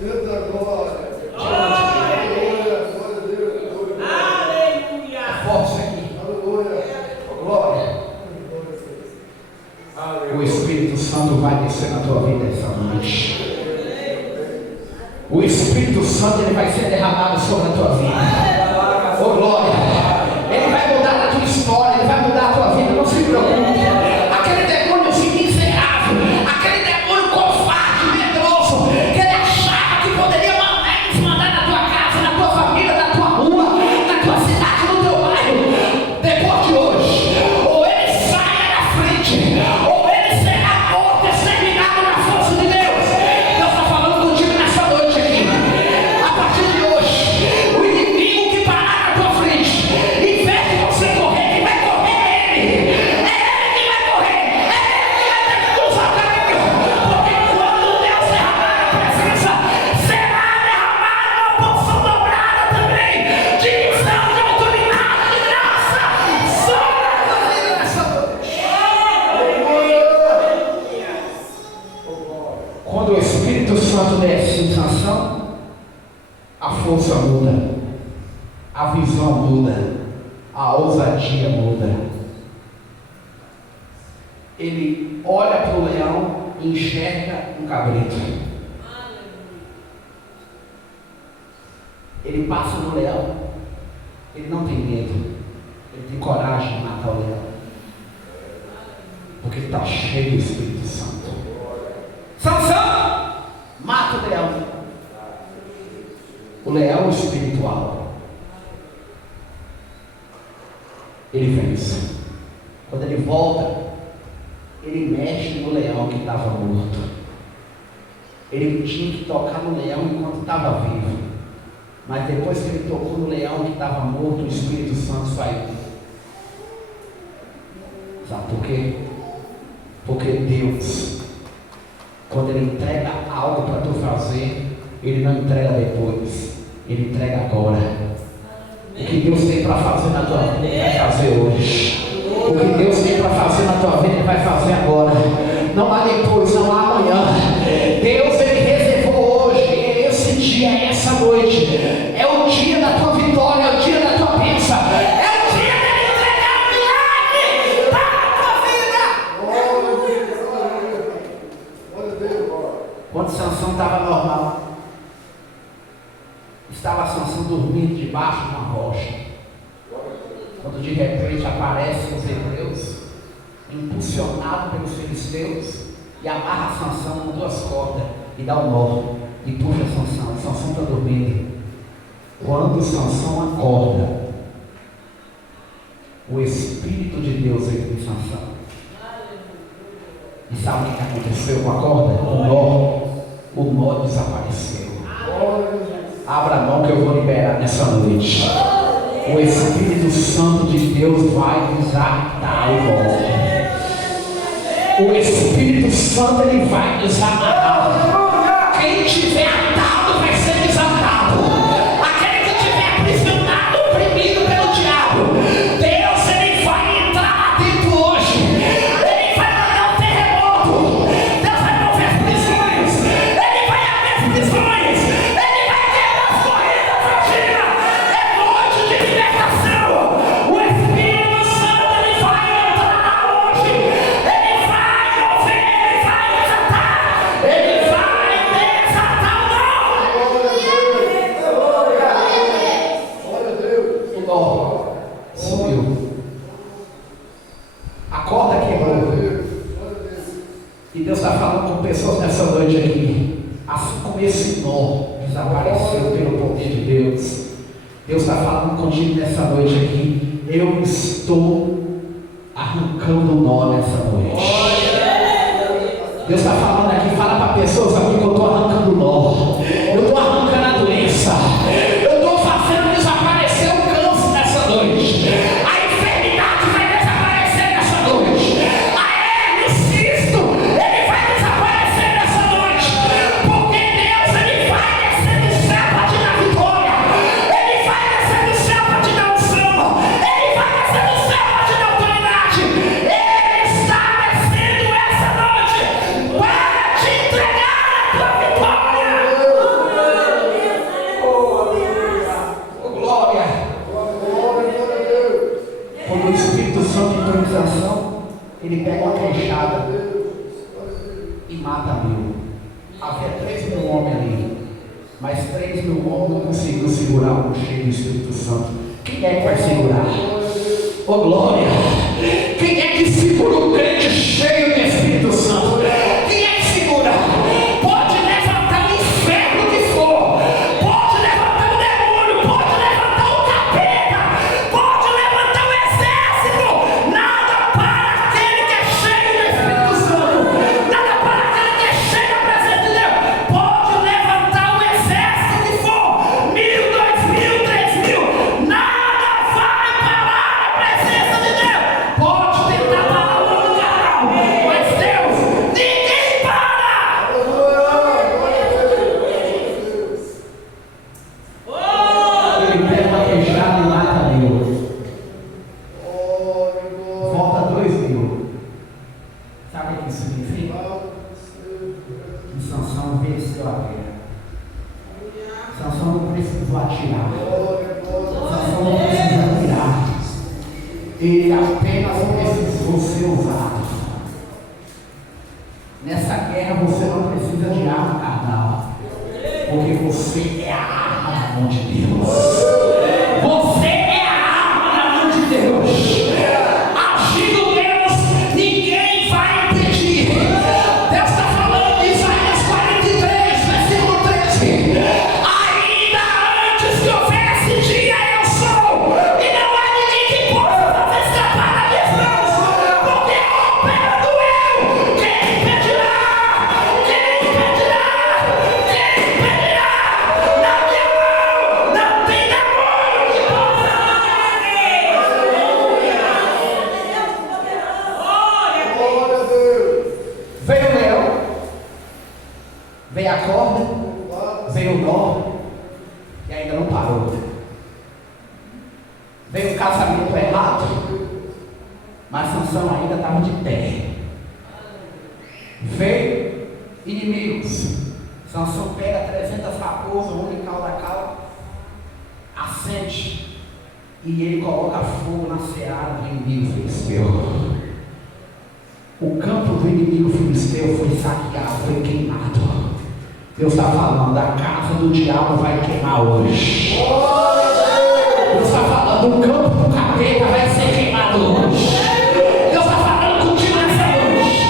Eita glória! Aleluia. Glória a Deus! Glória Aleluia. Forte isso aqui. Aleluia! Glória. O Espírito Santo vai descer na tua vida essa noite. O Espírito Santo ele vai ser derramado sobre a tua vida. Oh glória! Ele vai mudar a tua história, ele vai mudar a tua vida. Não se preocupe. Aquele demônio miserável, aquele demônio covarde, medroso, que ele achava que poderia mandar na tua casa, na tua família, na tua dia muda. Ele olha para o leão e enxerga um cabrito. Ele passa no leão, ele não tem medo, ele tem coragem de matar o leão, porque ele está cheio do Espírito Santo. Sansão mata o leão. O leão espiritual, ele vence. Quando ele volta, ele mexe no leão que estava morto. Ele tinha que tocar no leão enquanto estava vivo, mas depois que ele tocou no leão que estava morto, o Espírito Santo saiu. Sabe por quê? Porque Deus, quando Ele entrega algo para tu fazer, Ele não entrega depois, Ele entrega agora. O que Deus tem para fazer na tua vida, Ele vai fazer hoje. O que Deus tem para fazer na tua vida, Ele vai fazer agora. Não há depois, não há amanhã. Deus, Ele reservou hoje, esse dia, essa noite. É o dia da tua vitória, é o dia da tua bênção. É o dia de entregar o milagre para a tua vida. Quando Sansão estava normal, estava Sansão dormindo debaixo de uma rocha, quando de repente aparecem os hebreus, impulsionado pelos filisteus, e amarra Sansão com 2 cordas e dá um nó e puxa Sansão. Sansão está dormindo. Quando Sansão acorda, o Espírito de Deus entra em Sansão. E sabe o que aconteceu com a corda? O nó desapareceu. Abra a mão que eu vou liberar nessa noite. O Espírito Santo de Deus vai desatar o nó. O Espírito Santo, ele vai desamarrar. Quem tiver atado vai ser desatado. Aquele que tiver aprisionado, oprimido pelo diabo, Deus, ele vai entrar lá dentro hoje. Ele vai mandar um terremoto. Deus vai mover as prisões. Ele vai abrir as prisões. Ele vai quebrar as correntes da rotina. É noite de libertação. O Espírito Santo, ele vai entrar lá hoje. Ele vai mover, ele vai desatar. Ele vai desatar o nó. O nó sumiu. A corda quebrou. E Deus está falando com pessoas nessa noite aqui. Assim como esse nó desapareceu pelo poder de Deus, Deus está falando contigo nessa noite aqui. Eu estou arrancando o nó nessa noite. Deus está falando aqui, fala para pessoas aqui que eu estou arrancando o nó. Eu estou arrancando a doença. Eu estou fazendo desaparecer o câncer nessa noite. A enfermidade vai desaparecer nessa noite. A hernia, o cisto, ele vai desaparecer nessa noite. Porque Deus, ele vai descer do céu para te dar vitória. Ele vai descer do céu para te dar unção. Ele vai descer do céu para te dar autoridade. Ele está descendo essa noite para te entregar a tua vitória. Oh, glória. Quando o Espírito Santo entrou em Sansão, ele pega uma queixada e mata 1000. Havia 3.000 homens ali, mas 3.000 homens não conseguiu segurar o cheio do Espírito Santo. Quem é que vai segurar? Oh, glória! Quem é que segura o crente cheio do Espírito Santo? Quem é que segura? Pode levantar o inferno que for, pode levantar o demônio, pode levantar o capeta, pode levantar o exército. Nada para aquele que é cheio do Espírito Santo, nada para aquele que é cheio da presença de Deus. Pode levantar o exército que for, 1000, 2000, 3000, nada vai parar a presença de Deus. Pode tentar parar o lugar. Ele apenas precisou ser usado. Nessa guerra você não precisa de arma carnal, porque você é a arma na mão de Deus. Você é a arma na mão de Deus. Agindo Deus, ninguém vai impedir. Deus está falando em Isaías 43, versículo 13. Ainda antes que houvesse dia, eu sou, e não há ninguém que possa fazer escapar das minhas mãos, porque operando eu, quem impedirá? Quem impedirá? Quem impedirá? Na minha mão não tem demônio que possa Glória a Deus. Veio o leão, veio a corda, veio o nó, e ainda não parou. Veio o casamento errado, mas Sansão ainda estava de pé. Veio inimigos. Sansão pega 300 raposas, une cauda a cauda, acende, e ele coloca fogo na seara do inimigo filisteu. O campo do inimigo filisteu foi saqueado, foi queimado. Deus está falando, a casa do diabo vai queimar hoje. Deus está falando, o campo do capeta vai ser queimado hoje. Deus está falando contigo nessa noite.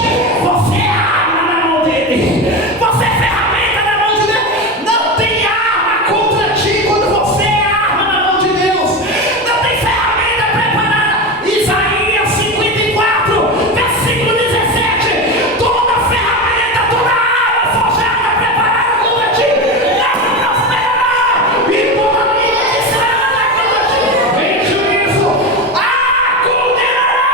Você é a arma na mão dele. Você é ferramenta na mão de Deus. Não tem arma contra ti quando você é a arma na mão de Deus. Não tem ferramenta preparada. Isaías 54, versículo 17. Toda ferramenta, toda arma forjada, preparada contra ti, não prosperará. E toda língua que se levantar contra ti, em juízo, a condenará.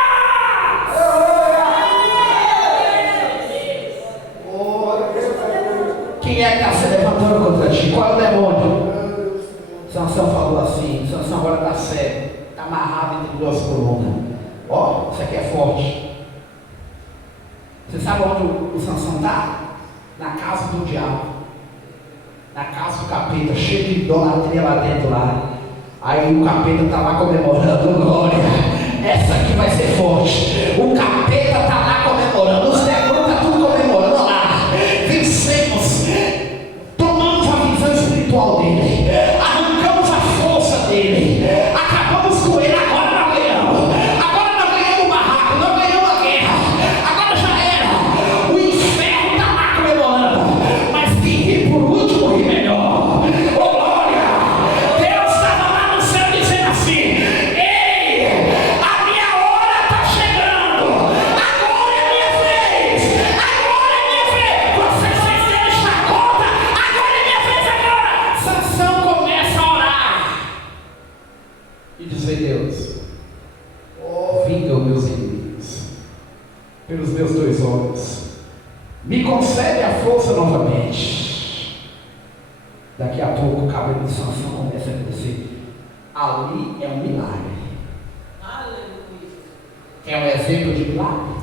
Quem é que está se levantando contra ti? Qual é o demônio? Sansão falou assim, Sansão agora está cego, está amarrado entre duas colunas. Ó, isso aqui é forte. Você sabe onde o Sansão está? Na casa do diabo, na casa do capeta, cheio de idolatria lá dentro lá. Aí o capeta está lá comemorando, glória, essa aqui vai ser forte. O capeta está lá comemorando, os demônios estão tudo comemorando lá. Vencemos, tomamos a visão espiritual dele, arrancamos a força dele, acabamos com ele. Agora não ganhamos, agora não ganhamos o barraco, não ganhamos a guerra, agora já era. O inferno está lá comemorando, mas quem ri por último ri melhor. Oh glória, Deus estava lá no céu dizendo assim: ei, a minha hora está chegando, agora é minha vez, agora é minha vez. Vocês fizeram chacota, agora é minha vez. Agora Sansão começa a orar e dizer: Deus, vinga os meus inimigos pelos meus dois olhos, me concede a força novamente. Daqui a pouco o cabelo de Sansão começa a crescer. Ali é um milagre. É um exemplo de milagre.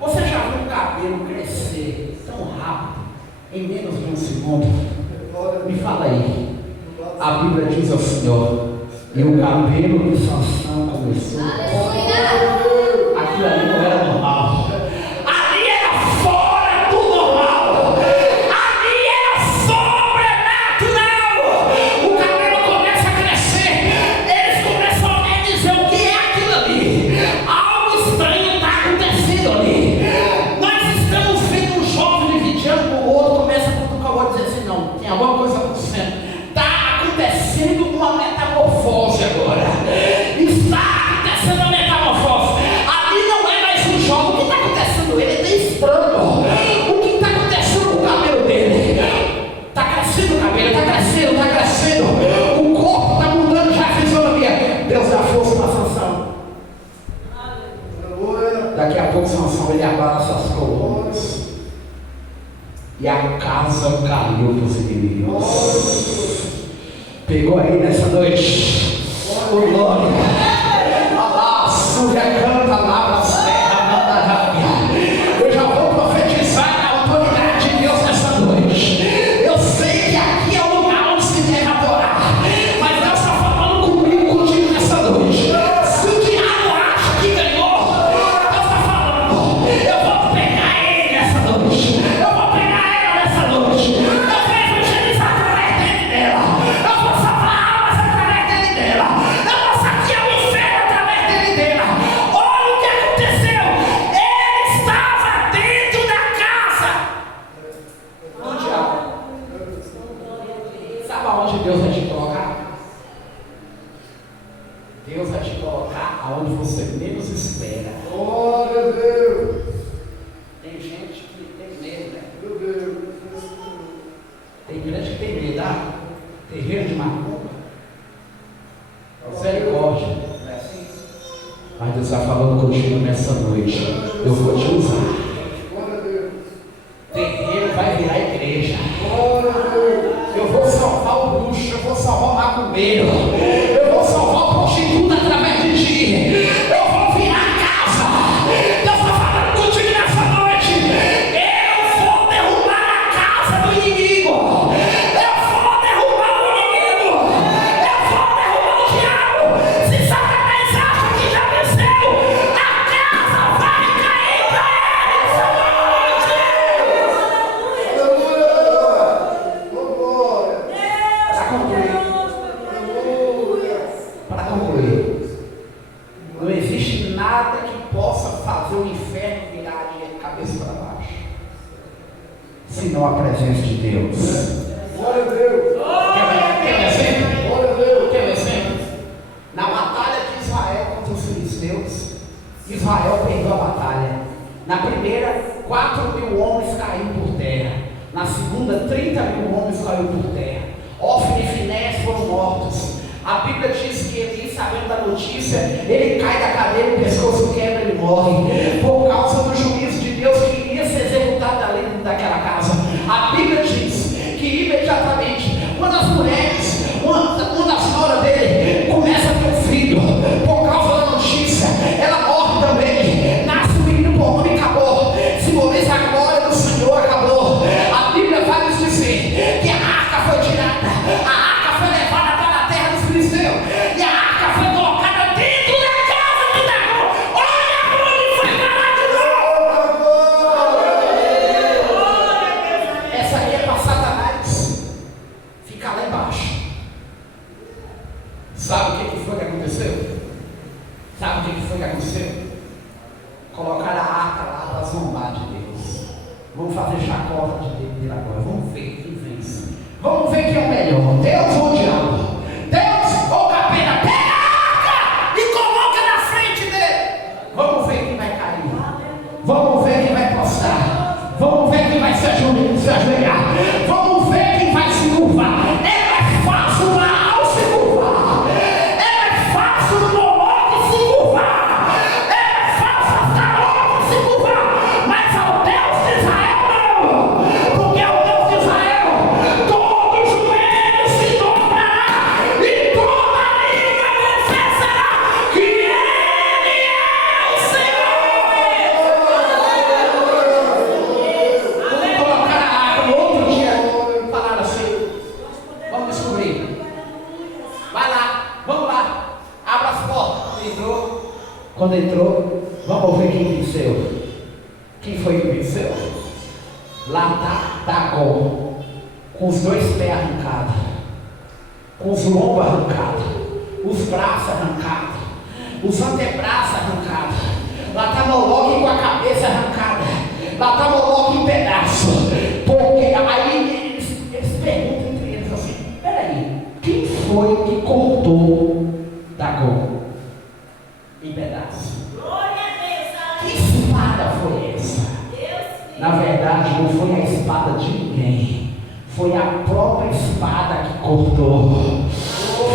Você já viu o cabelo crescer tão rápido, em menos de um segundo? Me fala aí. A Bíblia diz ao Senhor: e o cabelo de Sansão começou. Aquilo ali não era normal. Ali era fora do normal. Ali era sobrenatural. O cabelo começa a crescer. Eles começam a dizer: o que é aquilo ali? Algo estranho está acontecendo ali. Nós estamos vendo um jovem de 20 anos, o outro começa a cutucar o outro e dizer assim: não, tem alguma coisa acontecendo. Está acontecendo uma metamorfose agora. Está acontecendo uma metamorfose. Ali não é mais um jovem. O que está acontecendo? Ele está estranho. O que está acontecendo com o cabelo dele? Está crescendo o cabelo, está crescendo, está crescendo. O corpo está mudando já a fisionomia. Deus dá força para Sansão. Daqui a pouco Sansão ele abraça as colunas e a casa caiu para os inimigos. Pegou aí nessa noite? Oh glória! A súria canta lá na terra, manda rápida. Eu já vou profetizar a autoridade de Deus nessa noite. Eu sei que aqui é o lugar onde se deve adorar, mas Deus está falando comigo, contigo nessa noite. Se o diabo acha contigo nessa noite. Eu vou te usar. Terreiro vai virar igreja. Eu vou salvar o bruxo, eu vou salvar o macumbeiro, eu vou salvar o prostituto através de ti. Eu vou virar a casa. Deus está falando contigo nessa noite. Eu vou derrubar a casa do inimigo. Eu vou derrubar o inimigo. Eu vou derrubar o diabo. Se Satanás acha que já venceu, a casa vai cair para ele essa noite. Para concluir, não existe nada que possa fazer o inferno virar de cabeça para baixo, senão a presença de Deus. Glória a Deus. Quer um exemplo? Glória a Deus. Quer um exemplo? Na batalha de Israel contra os filisteus, Israel perdeu a batalha. Na primeira, 4.000 homens caíram por terra. Na segunda, 30.000 homens caíram por terra. Ofni e Finéias foram mortos. A Bíblia diz que Eli, sabendo da notícia, ele cai da cadeira, o pescoço quebra, ele morre, por causa do juízo de Deus que iria ser executado dentro daquela casa. A Bíblia diz que imediatamente, uma das mulheres, uma das noras dele, começa a ter um filho, por causa da notícia, ela morre também, nasce um menino por nome e acabou, simboliza a glória do Senhor, acabou. A Bíblia vai nos dizer que a arca foi tirada, a arca foi levada para a terra dos filisteus, e a arca foi colocada dentro da casa de Davi. Olha onde foi parar de novo. Essa aí é para Satanás ficar lá embaixo. Sabe o que foi que aconteceu? Sabe o que foi que aconteceu? Colocaram a arca lá para zombar de Deus. Vamos fazer chacota de Deus agora. Vamos ver quem vence. Vamos ver quem é o melhor. Deus ou o diabo? Deus ou o capeta? Pega a arca e coloca na frente dele. Vamos ver quem vai cair. Vamos ver quem vai prostrar. Vamos ver quem vai se ajoelhar. Vamos ver quem vai se curvar. É mais fácil Baal se curvar. É mais fácil Moloque se curvar. É mais fácil Astarote se curvar. Mas ao Deus de Israel não. Porque o Deus de Israel, todo joelho se dobrará e toda língua confessará que Ele é o Senhor. Vamos colocar a arca no outro dia. Falaram assim: vamos descobrir. Vai lá, vamos lá. Abra as portas. Entrou. Quando entrou, vamos ver quem venceu. Quem foi que venceu? Lá está Dagom, com os 2 pés arrancados, com os lombos arrancados, os braços arrancados, os antebraços arrancados. Lá está Moloque com a cabeça arrancada. Lá está Moloque em pedaço. Porque aí eles perguntam entre eles assim: peraí, quem foi que cortou Dagom em pedaços? Que espada foi essa? Na verdade, não foi a espada de ninguém, foi a própria espada que cortou.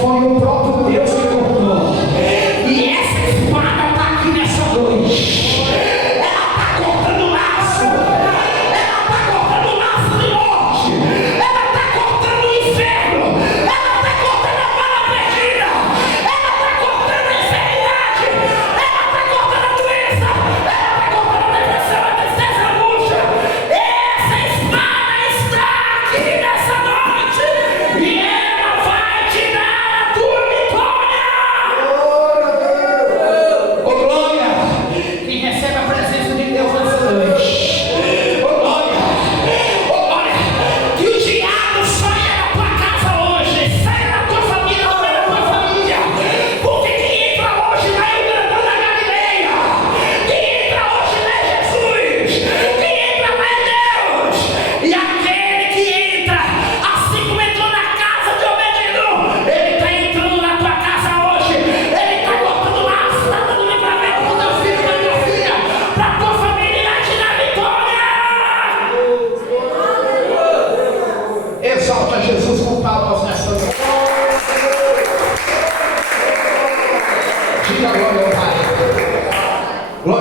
Foi o próprio Deus que cortou. E essa espada está aqui nessa noite. Ela está cortando laço. Ela está cortando laço de morte. Ela está cortando o inferno. Ela está cortando a bala perdida. Ela está cortando a enfermidade. Ela está cortando a doença. Ela está cortando a depressão, a tristeza, a angústia. Essa espada está aqui nessa noite. E ela vai te dar a tua vitória.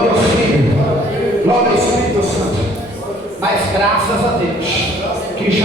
Glória ao Filho. Glória ao Espírito Santo. Mas graças a Deus.